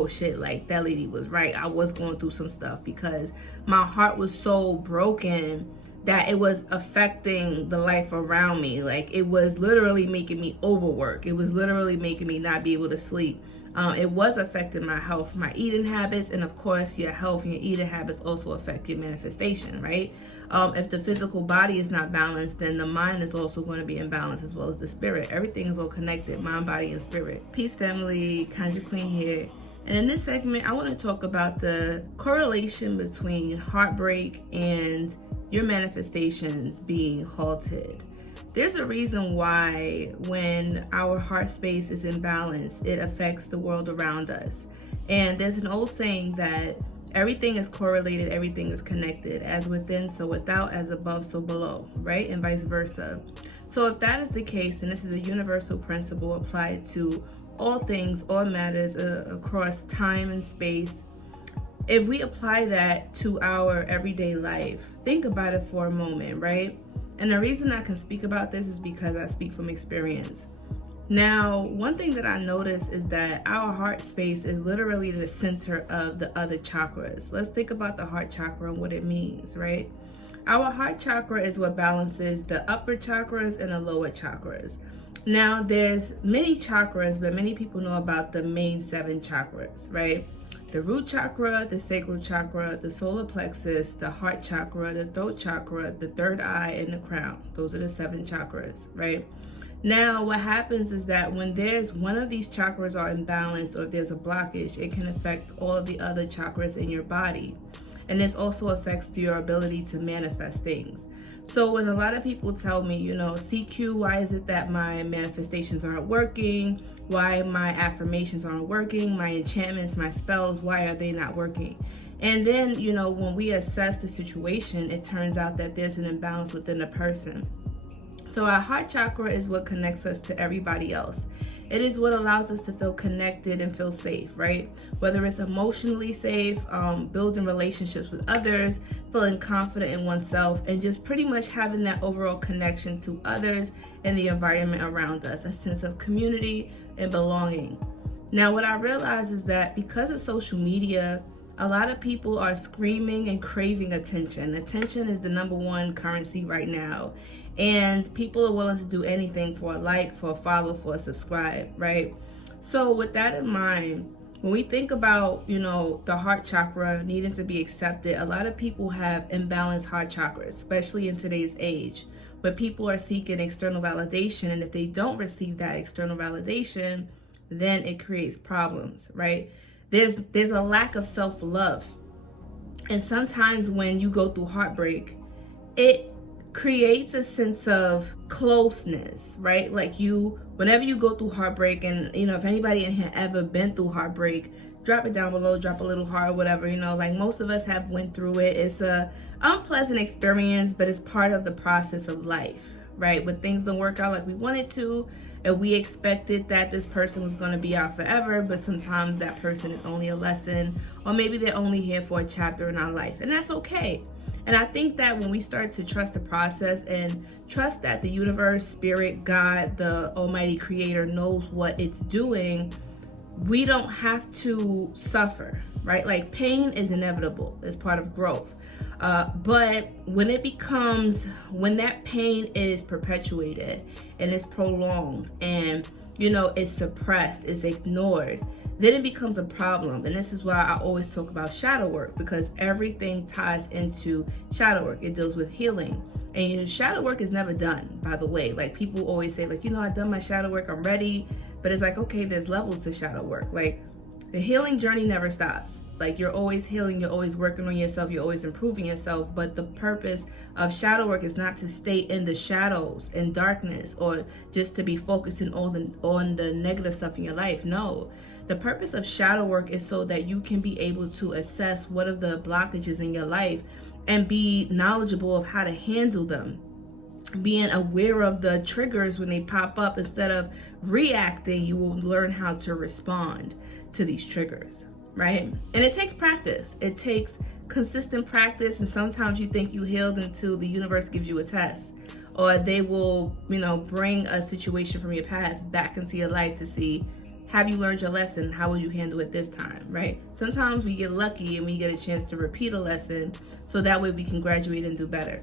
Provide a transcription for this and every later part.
oh shit, like that lady was right. I was going through some stuff, because my heart was so broken that it was affecting the life around me. Like, it was literally making me overwork. It was literally making me not be able to sleep. It was affecting my health, my eating habits, and of course your health and your eating habits also affect your manifestation, right? If the physical body is not balanced, then the mind is also going to be imbalanced, as well as the spirit. Everything is all connected, mind, body, and spirit. Peace, family. Conjure Queen here. And in this segment, I want to talk about the correlation between heartbreak and your manifestations being halted. There's a reason why when our heart space is imbalanced, it affects the world around us. And there's an old saying that everything is correlated, everything is connected, as within, so without, as above, so below, right? And vice versa. So if that is the case, and this is a universal principle applied to all things, all matters across time and space, if we apply that to our everyday life, think about it for a moment, right? And the reason I can speak about this is because I speak from experience. Now, one thing that I noticed is that our heart space is literally the center of the other chakras. Let's think about the heart chakra and what it means, right? Our heart chakra is what balances the upper chakras and the lower chakras. Now, there's many chakras, but many people know about the main 7 chakras, right? The root chakra, the sacral chakra, the solar plexus, the heart chakra, the throat chakra, the third eye, and the crown. Those are the 7 chakras, right? Now, what happens is that when there's one of these chakras are imbalanced, or if there's a blockage, it can affect all of the other chakras in your body. And this also affects your ability to manifest things. So when a lot of people tell me, you know, CQ, why is it that my manifestations aren't working? Why my affirmations aren't working? My enchantments, my spells, why are they not working? And then, you know, when we assess the situation, it turns out that there's an imbalance within the person. So our heart chakra is what connects us to everybody else. It is what allows us to feel connected and feel safe, right? Whether it's emotionally safe, building relationships with others, feeling confident in oneself, and just pretty much having that overall connection to others and the environment around us, a sense of community and belonging. Now, what I realize is that because of social media, a lot of people are screaming and craving attention. Attention is the #1 currency right now. And people are willing to do anything for a like, for a follow, for a subscribe, right? So with that in mind, when we think about, you know, the heart chakra needing to be accepted, a lot of people have imbalanced heart chakras, especially in today's age, where people are seeking external validation. And if they don't receive that external validation, then it creates problems, right? There's a lack of self-love. And sometimes when you go through heartbreak, it creates a sense of closeness, right? Like whenever you go through heartbreak, and you know, if anybody in here ever been through heartbreak, drop it down below, drop a little heart or whatever, you know, like most of us have went through it. It's a unpleasant experience, but it's part of the process of life, right? When things don't work out like we wanted to, and we expected that this person was going to be out forever, but sometimes that person is only a lesson, or maybe they're only here for a chapter in our life, and that's okay. And I think that when we start to trust the process and trust that the universe, spirit, God, the almighty creator knows what it's doing, we don't have to suffer, right? Like, pain is inevitable. It's part of growth. But when that pain is perpetuated and it's prolonged and, you know, it's suppressed, it's ignored, then it becomes a problem. And this is why I always talk about shadow work, because everything ties into shadow work. It deals with healing. And, you know, shadow work is never done, by the way. Like, people always say, like, you know, I've done my shadow work, I'm ready. But it's like, okay, there's levels to shadow work. Like, the healing journey never stops. Like, you're always healing, you're always working on yourself, you're always improving yourself. But the purpose of shadow work is not to stay in the shadows, in darkness, or just to be focusing on the negative stuff in your life. No. The purpose of shadow work is so that you can be able to assess what are the blockages in your life and be knowledgeable of how to handle them. Being aware of the triggers when they pop up, instead of reacting, you will learn how to respond to these triggers, right? And it takes practice. It takes consistent practice. And sometimes you think you healed until the universe gives you a test, or they will, you know, bring a situation from your past back into your life to see, have you learned your lesson? How will you handle it this time, right? Sometimes we get lucky and we get a chance to repeat a lesson so that way we can graduate and do better.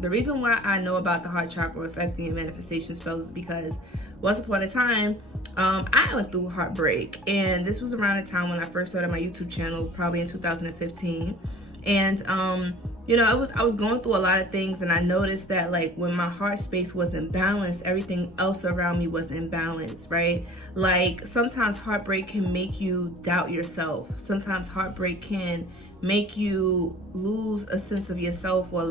The reason why I know about the heart chakra affecting your manifestation spells is because once upon a time, I went through heartbreak, and this was around the time when I first started my YouTube channel, probably in 2015. And you know, I was going through a lot of things, and I noticed that like when my heart space was imbalanced, everything else around me was imbalanced, right? Like sometimes heartbreak can make you doubt yourself. Sometimes heartbreak can make you lose a sense of yourself or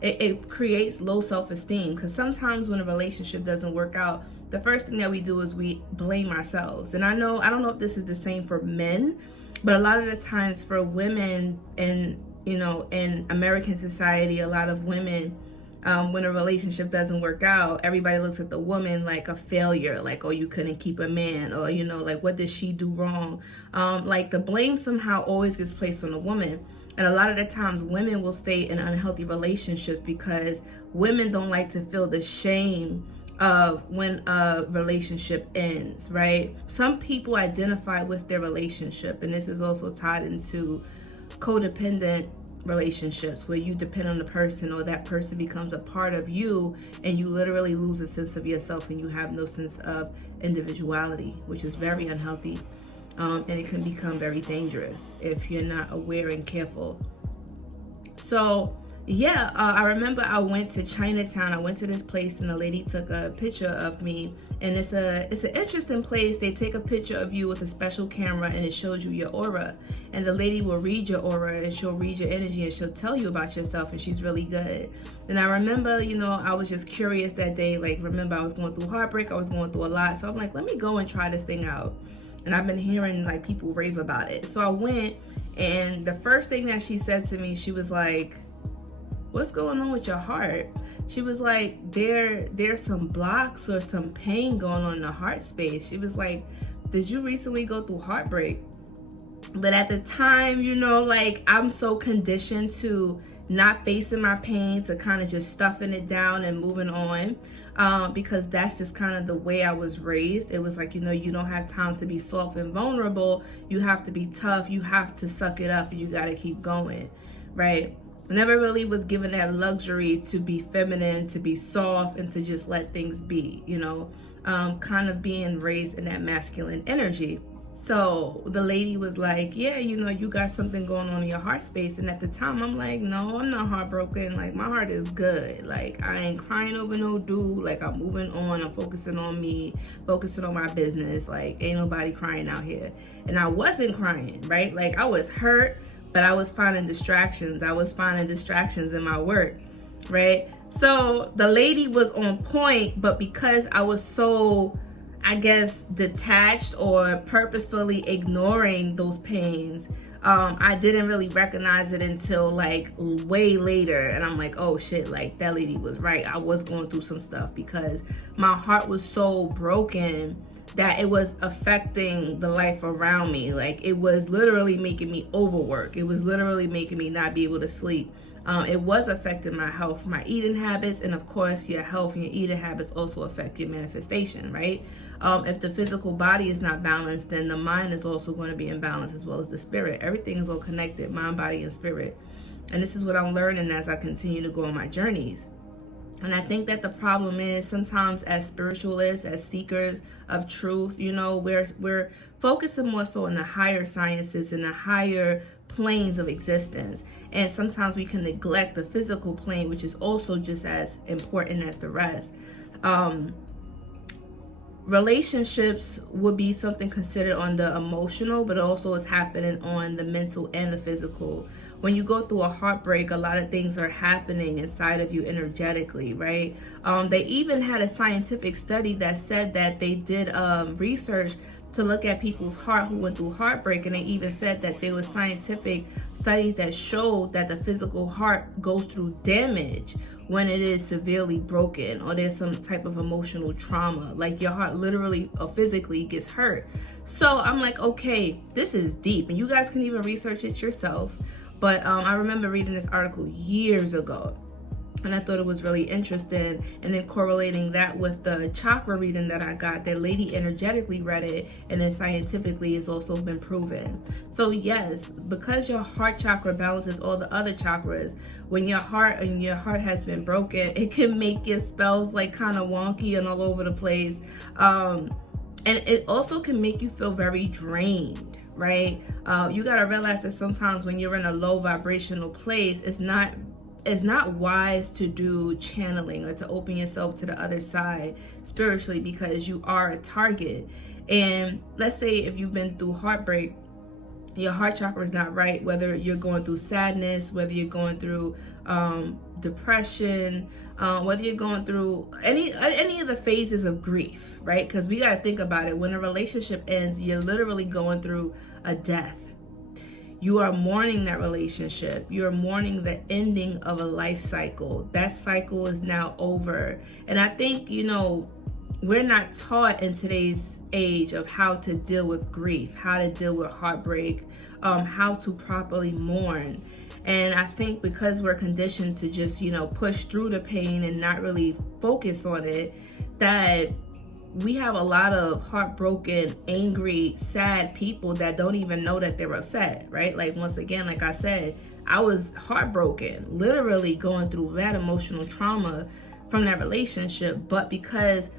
it creates low self-esteem, because sometimes when a relationship doesn't work out, the first thing that we do is we blame ourselves. And I don't know if this is the same for men, but a lot of the times for women in American society, a lot of women, when a relationship doesn't work out, everybody looks at the woman like a failure, like, oh, you couldn't keep a man, or, you know, like, what did she do wrong? Like the blame somehow always gets placed on the woman. And a lot of the times women will stay in unhealthy relationships because women don't like to feel the shame of when a relationship ends, right? Some people identify with their relationship, and this is also tied into codependent relationships where you depend on the person, or that person becomes a part of you, and you literally lose a sense of yourself and you have no sense of individuality, which is very unhealthy, and it can become very dangerous if you're not aware and careful. So yeah, I remember I went to Chinatown. I went to this place and a lady took a picture of me, and it's an interesting place. They take a picture of you with a special camera and it shows you your aura, and the lady will read your aura and she'll read your energy and she'll tell you about yourself, and she's really good. And I remember, you know, I was just curious that day. Like, remember I was going through heartbreak, I was going through a lot, so I'm like, let me go and try this thing out. And I've been hearing like people rave about it, so I went, and the first thing that she said to me, she was like, what's going on with your heart? She was like, there's some blocks or some pain going on in the heart space. She was like, did you recently go through heartbreak? But at the time, you know, like, I'm so conditioned to not facing my pain, to kind of just stuffing it down and moving on, because that's just kind of the way I was raised. It was like, you know, you don't have time to be soft and vulnerable. You have to be tough. You have to suck it up, and you got to keep going, right? I never really was given that luxury to be feminine, to be soft, and to just let things be, you know, kind of being raised in that masculine energy. So the lady was like, yeah, you know, you got something going on in your heart space. And at the time, I'm like, no, I'm not heartbroken. Like, my heart is good. Like, I ain't crying over no dude. Like, I'm moving on. I'm focusing on me, focusing on my business. Like, ain't nobody crying out here. And I wasn't crying, right? Like, I was hurt, but I was finding distractions. I was finding distractions in my work, right? So the lady was on point, but because I was so, I guess, detached or purposefully ignoring those pains, I didn't really recognize it until like way later. And I'm like, oh shit, like that lady was right. I was going through some stuff because my heart was so broken that it was affecting the life around me. Like, it was literally making me overwork. It was literally making me not be able to sleep. It was affecting my health, my eating habits, and of course your health and your eating habits also affect your manifestation, right? If the physical body is not balanced, then the mind is also going to be imbalanced, as well as the spirit. Everything is all connected, mind, body, and spirit. And this is what I'm learning as I continue to go on my journeys. And I think that the problem is sometimes as spiritualists, as seekers of truth, you know, we're focusing more so on the higher sciences and the higher planes of existence. And sometimes we can neglect the physical plane, which is also just as important as the rest. Relationships would be something considered on the emotional, but also is happening on the mental and the physical. When you go through a heartbreak, a lot of things are happening inside of you energetically, right? They even had a scientific study that said that they did research to look at people's heart who went through heartbreak, and they even said that there was scientific studies that showed that the physical heart goes through damage when it is severely broken, or there's some type of emotional trauma, like your heart literally or physically gets hurt. So I'm like, okay, this is deep, and you guys can even research it yourself. But I remember reading this article years ago, And I thought it was really interesting. And then correlating that with the chakra reading that I got, that lady energetically read it, and then scientifically it's also been proven. So yes, because your heart chakra balances all the other chakras, when your heart has been broken, it can make your spells like kind of wonky and all over the place. And it also can make you feel very drained, right? You got to realize that sometimes when you're in a low vibrational place, it's not wise to do channeling or to open yourself to the other side spiritually, because you are a target. And let's say if you've been through heartbreak, your heart chakra is not right, whether you're going through sadness, whether you're going through depression, whether you're going through any of the phases of grief, right? Because we got to think about it. When a relationship ends, you're literally going through a death. You are mourning that relationship. You are mourning the ending of a life cycle. That cycle is now over. And I think, we're not taught in today's age of how to deal with grief, how to deal with heartbreak, how to properly mourn. And I think because we're conditioned to just, push through the pain and not really focus on it, that we have a lot of heartbroken, angry, sad people that don't even know that they're upset, right? Like, once again, like I said, I was heartbroken, literally going through that emotional trauma from that relationship. But because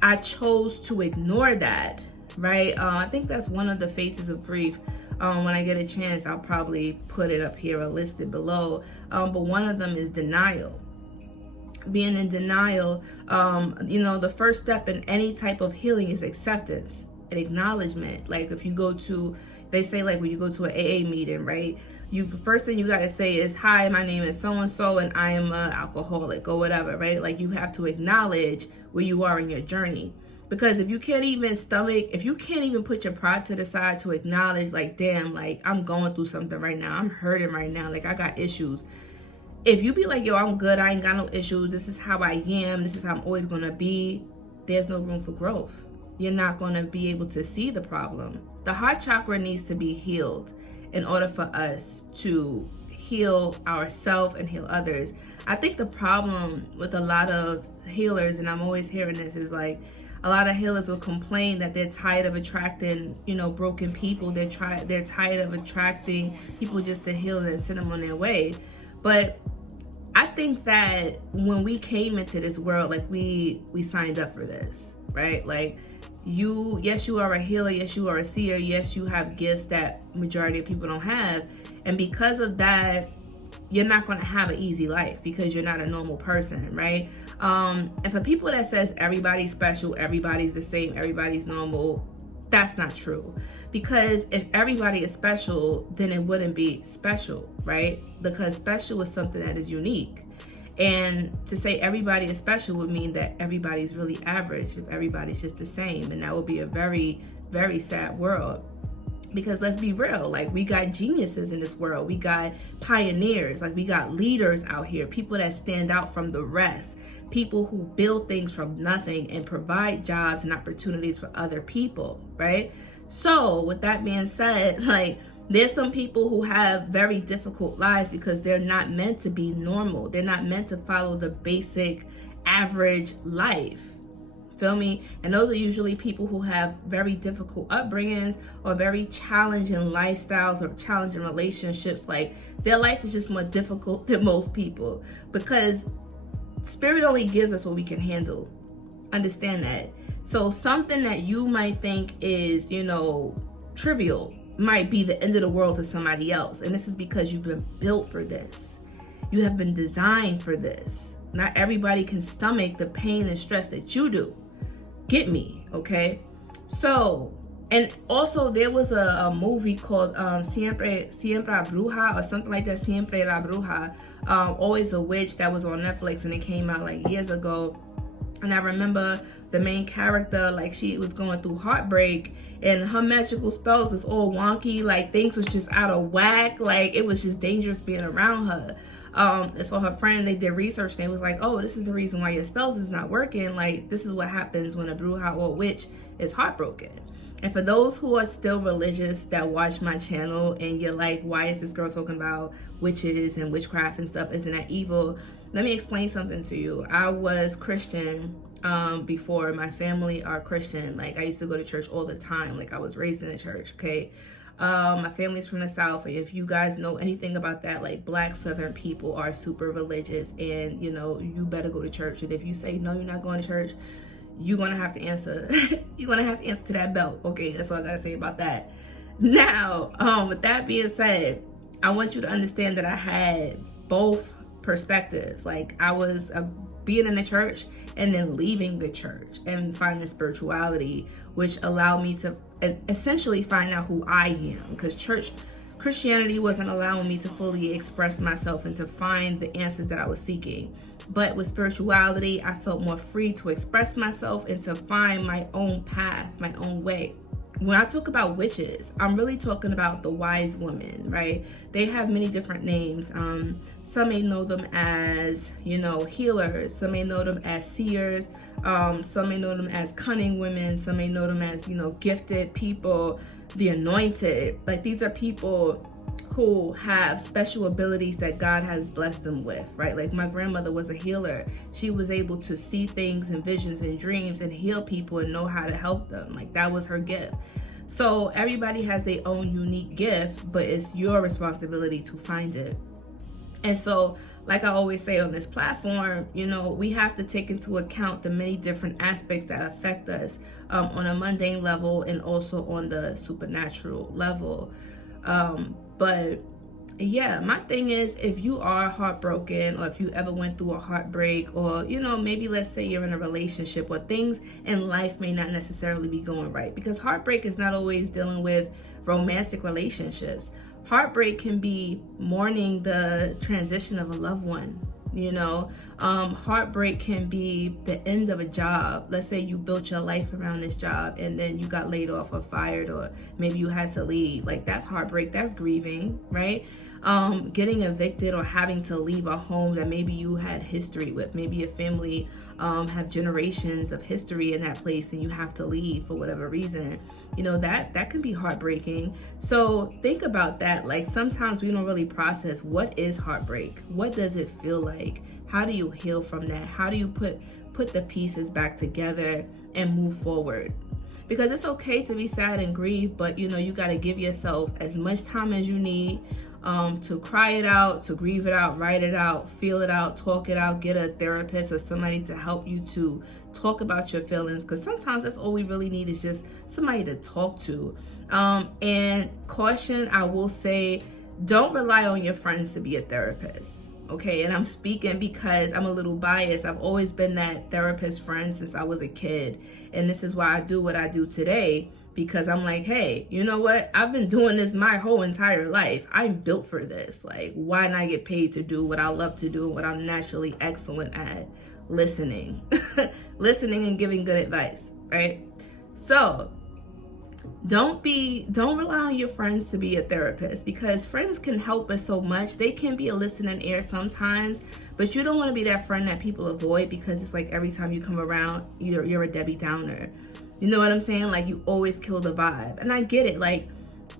I chose to ignore that, right? I think that's one of the phases of grief. When I get a chance, I'll probably put it up here or list it below. But one of them is denial. Being in denial, the first step in any type of healing is acceptance and acknowledgement. Like, if you go to, they say, like, when you go to an AA meeting, right? The first thing you got to say is, hi, my name is so-and-so and I am an alcoholic or whatever, right? Like, you have to acknowledge where you are in your journey. Because if you can't even put your pride to the side to acknowledge, like, damn, like, I'm going through something right now. I'm hurting right now. Like, I got issues. If you be like, yo, I'm good, I ain't got no issues, this is how I am, this is how I'm always going to be, there's no room for growth. You're not going to be able to see the problem. The heart chakra needs to be healed in order for us to heal ourselves and heal others. I think the problem with a lot of healers, and I'm always hearing this, is like, a lot of healers will complain that they're tired of attracting, broken people. They're tired of attracting people just to heal and send them on their way. But I think that when we came into this world, like, we signed up for this, right? Like, yes, you are a healer. Yes, you are a seer. Yes, you have gifts that majority of people don't have. And because of that, you're not going to have an easy life because you're not a normal person, right? And for people that says everybody's special, everybody's the same, everybody's normal, that's not true. Because if everybody is special, then it wouldn't be special, right? Because special is something that is unique. And to say everybody is special would mean that everybody's really average, if everybody's just the same. And that would be a very, very sad world. Because let's be real, like, we got geniuses in this world. We got pioneers, like, we got leaders out here, people that stand out from the rest, people who build things from nothing and provide jobs and opportunities for other people, right? So with that being said, like, there's some people who have very difficult lives because they're not meant to be normal. They're not meant to follow the basic average life. Feel me? And those are usually people who have very difficult upbringings or very challenging lifestyles or challenging relationships. Like, their life is just more difficult than most people because spirit only gives us what we can handle. Understand that. So something that you might think is, trivial might be the end of the world to somebody else. And this is because you've been built for this. You have been designed for this. Not everybody can stomach the pain and stress that you do. Get me, okay? So, and also there was a movie called Siempre la Bruja or something like that, Siempre la Bruja, Always a Witch, that was on Netflix, and it came out like years ago. And I remember the main character, like, she was going through heartbreak and her magical spells was all wonky, like, things was just out of whack, like, it was just dangerous being around her. And so her friend, they did research and they was like, oh, this is the reason why your spells is not working. Like, this is what happens when a bruja or a witch is heartbroken. And for those who are still religious that watch my channel and you're like, why is this girl talking about witches and witchcraft and stuff? Isn't that evil? let me explain something to you. I was Christian before. My family are Christian. Like, I used to go to church all the time. Like, I was raised in a church, okay? My family's from the South, and if you guys know anything about that, like, Black Southern people are super religious, and, you know, you better go to church. And if you say, no, you're not going to church, you're gonna have to answer. You're gonna have to answer to that belt. Okay, that's all I gotta say about that. Now, with that being said, I want you to understand that I had both perspectives. Like, I was being in the church and then leaving the church and finding spirituality, which allowed me to essentially find out who I am, because Christianity wasn't allowing me to fully express myself and to find the answers that I was seeking. But with spirituality, I felt more free to express myself and to find my own path, my own way. When I talk about witches, I'm really talking about the wise women, right? They have many different names. Some may know them as, you know, healers. Some may know them as seers. Some may know them as cunning women. Some may know them as, you know, gifted people, the anointed. Like, these are people who have special abilities that God has blessed them with, right? Like, my grandmother was a healer. She was able to see things and visions and dreams and heal people and know how to help them. Like, that was her gift. So everybody has their own unique gift, but it's your responsibility to find it. And so, like I always say on this platform, you know, we have to take into account the many different aspects that affect us on a mundane level and also on the supernatural level. But yeah, my thing is, if you are heartbroken, or if you ever went through a heartbreak, or, you know, maybe let's say you're in a relationship or things in life may not necessarily be going right, because heartbreak is not always dealing with romantic relationships. Heartbreak can be mourning the transition of a loved one. You know, heartbreak can be the end of a job. Let's say you built your life around this job and then you got laid off or fired, or maybe you had to leave. Like, that's heartbreak. That's grieving, right? Getting evicted or having to leave a home that maybe you had history with. Maybe your family have generations of history in that place and you have to leave for whatever reason. You know, that can be heartbreaking. So think about that. Like, sometimes we don't really process, what is heartbreak? What does it feel like? How do you heal from that? How do you put the pieces back together and move forward? Because it's okay to be sad and grieve, but, you know, you got to give yourself as much time as you need to cry it out, to grieve it out, write it out, feel it out, talk it out, get a therapist or somebody to help you to talk about your feelings, because sometimes that's all we really need, is just somebody to talk to. And caution, I will say, don't rely on your friends to be a therapist, okay? And I'm speaking because I'm a little biased. I've always been that therapist friend since I was a kid, and this is why I do what I do today. Because I'm like, hey, you know what? I've been doing this my whole entire life. I'm built for this. Like, why not get paid to do what I love to do, what I'm naturally excellent at? Listening. Listening and giving good advice, right? So don't rely on your friends to be a therapist, because friends can help us so much. They can be a listening ear sometimes, but you don't want to be that friend that people avoid, because it's like every time you come around, you're a Debbie Downer. You know what I'm saying? Like, you always kill the vibe. And I get it. Like,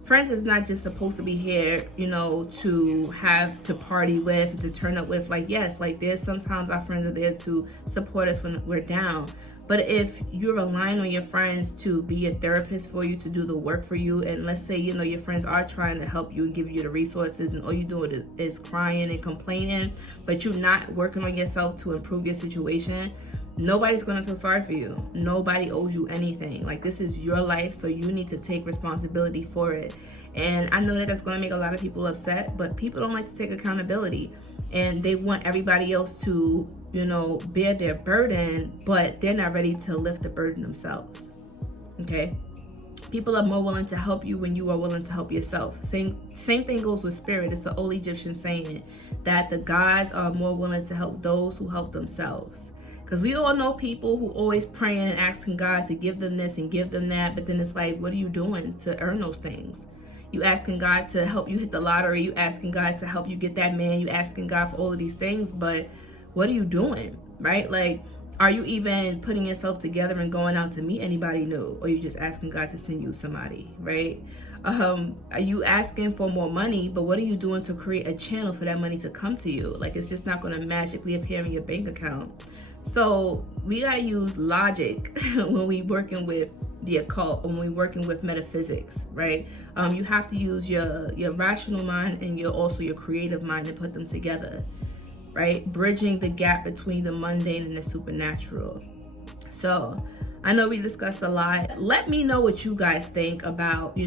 friends is not just supposed to be here, you know, to have to party with, to turn up with. Like, yes, like, there's sometimes our friends are there to support us when we're down. But if you're relying on your friends to be a therapist for you, to do the work for you, and let's say, you know, your friends are trying to help you and give you the resources, and all you do is crying and complaining, but you're not working on yourself to improve your situation, nobody's going to feel sorry for you. Nobody owes you anything. Like, this is your life, so you need to take responsibility for it. And I know that that's going to make a lot of people upset, but people don't like to take accountability, and they want everybody else to, you know, bear their burden, but they're not ready to lift the burden themselves. Okay? People are more willing to help you when you are willing to help yourself. Same thing goes with spirit. It's the old Egyptian saying that the gods are more willing to help those who help themselves. Because we all know people who always praying and asking God to give them this and give them that, but then it's like, what are you doing to earn those things? You asking God to help you hit the lottery, you asking God to help you get that man, you asking God for all of these things, but what are you doing, right? Like, are you even putting yourself together and going out to meet anybody new? Or you just asking God to send you somebody, right? Are you asking for more money, but what are you doing to create a channel for that money to come to you? Like, it's just not going to magically appear in your bank account. So we got to use logic when we working with the occult, when we working with metaphysics, right? You have to use your rational mind and also your creative mind and put them together, right? Bridging the gap between the mundane and the supernatural. So I know we discussed a lot. Let me know what you guys think about,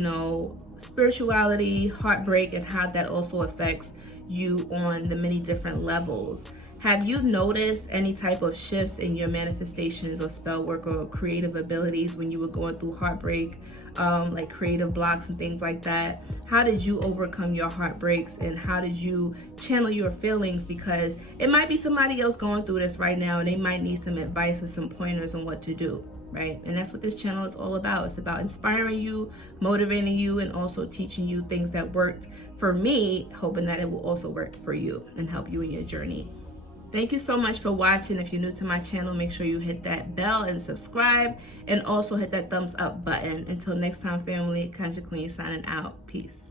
spirituality, heartbreak, and how that also affects you on the many different levels. Have you noticed any type of shifts in your manifestations or spell work or creative abilities when you were going through heartbreak, like creative blocks and things like that? How did you overcome your heartbreaks, and how did you channel your feelings? Because it might be somebody else going through this right now and they might need some advice or some pointers on what to do, right? And that's what this channel is all about. It's about inspiring you, motivating you, and also teaching you things that worked for me, hoping that it will also work for you and help you in your journey. Thank you so much for watching. If you're new to my channel, make sure you hit that bell and subscribe, and also hit that thumbs up button. Until next time, family, Conjure Queen signing out. Peace.